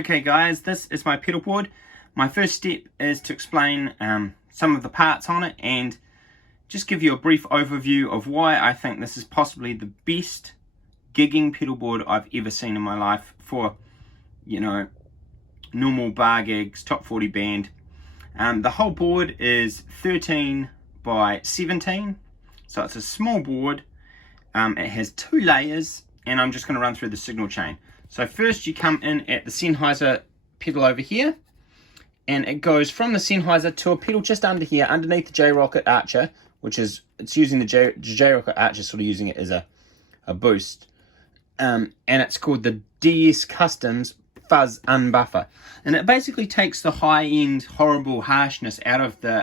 Okay guys, this is my pedal board. My first step is to explain some of the parts on it and just give you a brief overview of why I think this is possibly the best gigging pedal board I've ever seen in my life for, you know, normal bar gigs, top 40 band. The whole board is 13 by 17, so it's a small board. It has 2 layers, and I'm just going to run through the signal chain. So first you come in at the Sennheiser pedal over here, and it goes from the Sennheiser to a pedal just under here, underneath the Rockett Archer, which is, it's using the Rockett Archer, sort of using it as a boost. And it's called the DS Customs Fuzz Unbuffer. And it basically takes the high-end horrible harshness out of the,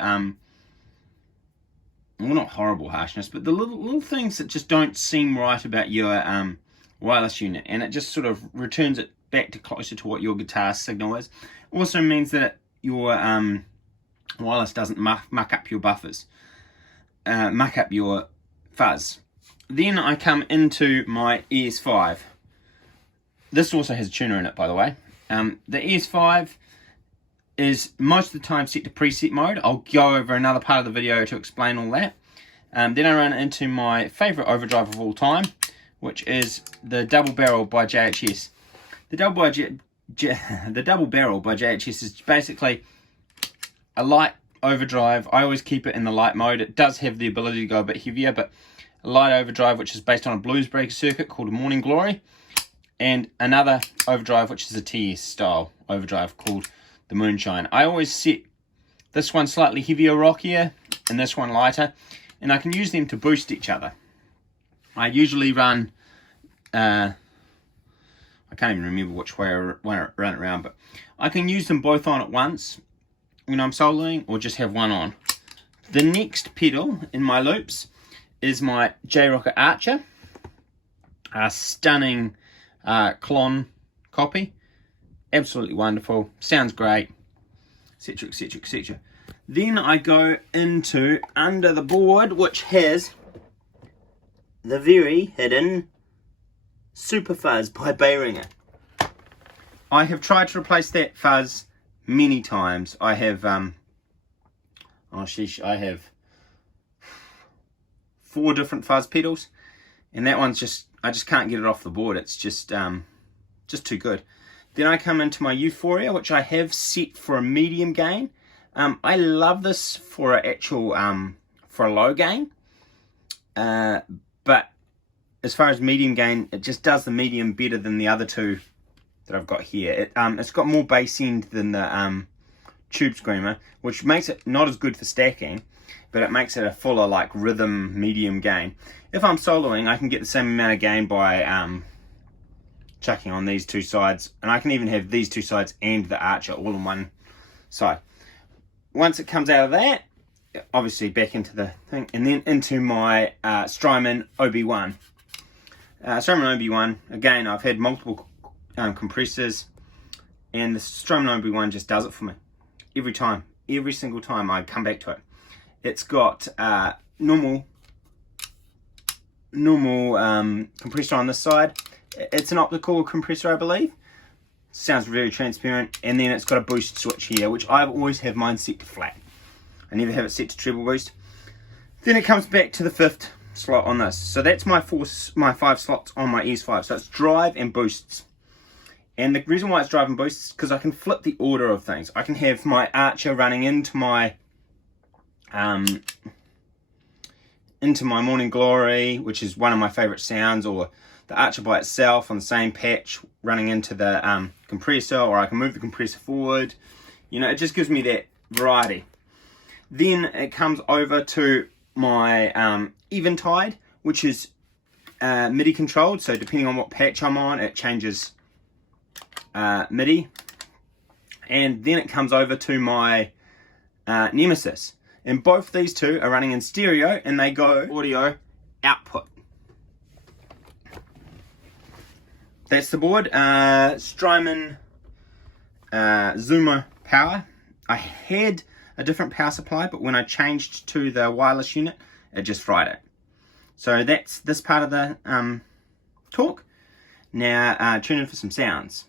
well, not horrible harshness, but the little things that just don't seem right about your wireless unit, and it just sort of returns it back to closer to what your guitar signal is. Also means that your wireless doesn't muck up your buffers, muck up your fuzz. Then I come into my ES5. This also has a tuner in it, by the way. The ES5 is most of the time set to preset mode. I'll go over another part of the video to explain all that. Then I run into my favourite overdrive of all time, which is the Double Barrel by JHS. The Double Barrel by JHS is basically a light overdrive. I always keep it in the light mode. It does have the ability to go a bit heavier, but a light overdrive which is based on a blues breaker circuit called a Morning Glory, and another overdrive which is a TS style overdrive called the Moonshine. I always set this one slightly heavier, rockier, and this one lighter, and I can use them to boost each other. I usually run, I can't even remember which way I run it around, but I can use them both on at once when I'm soloing, or just have one on. The next pedal in my loops is my Rockett Archer, a stunning Klon copy. Absolutely wonderful, sounds great, etc, etc, etc. Then I go into under the board, which has the very hidden Super Fuzz by Beringer. I have tried to replace that fuzz many times. I have, oh sheesh, I have 4 different fuzz pedals, and that one's just, I just can't get it off the board. It's just too good. Then I come into my Euphoria, which I have set for a medium gain. I love this for an actual, for a low gain. But as far as medium gain, it just does the medium better than the other 2 that I've got here. It's got more bass end than the Tube Screamer, which makes it not as good for stacking, but it makes it a fuller, like, rhythm medium gain. If I'm soloing, I can get the same amount of gain by chucking on these 2 sides, and I can even have these 2 sides and the Archer all on one side. Once it comes out of that, obviously back into the thing, and then into my Strymon Ob1. Strymon Ob1, again, I've had multiple compressors, and the Strymon Ob1 just does it for me. Every time, every single time I come back to it. It's got normal compressor on this side. It's an optical compressor, I believe. Sounds very transparent. And then it's got a boost switch here, which I always have mine set to flat. I never have it set to treble boost. Then it comes back to the 5th slot on this. So that's my 5 slots on my ES5. So it's drive and boosts. And the reason why it's drive and boosts is because I can flip the order of things. I can have my Archer running into my Morning Glory, which is one of my favorite sounds, or the Archer by itself on the same patch running into the compressor, or I can move the compressor forward. You know, it just gives me that variety. Then it comes over to my Eventide, which is MIDI controlled, so depending on what patch I'm on, it changes MIDI. And then it comes over to my Nemisis. And both these 2 are running in stereo, and they go audio output. That's the board. Strymon Zoomer power. I had a different power supply, but when I changed to the wireless unit, it just fried it. So that's this part of the talk. Now tune in for some sounds.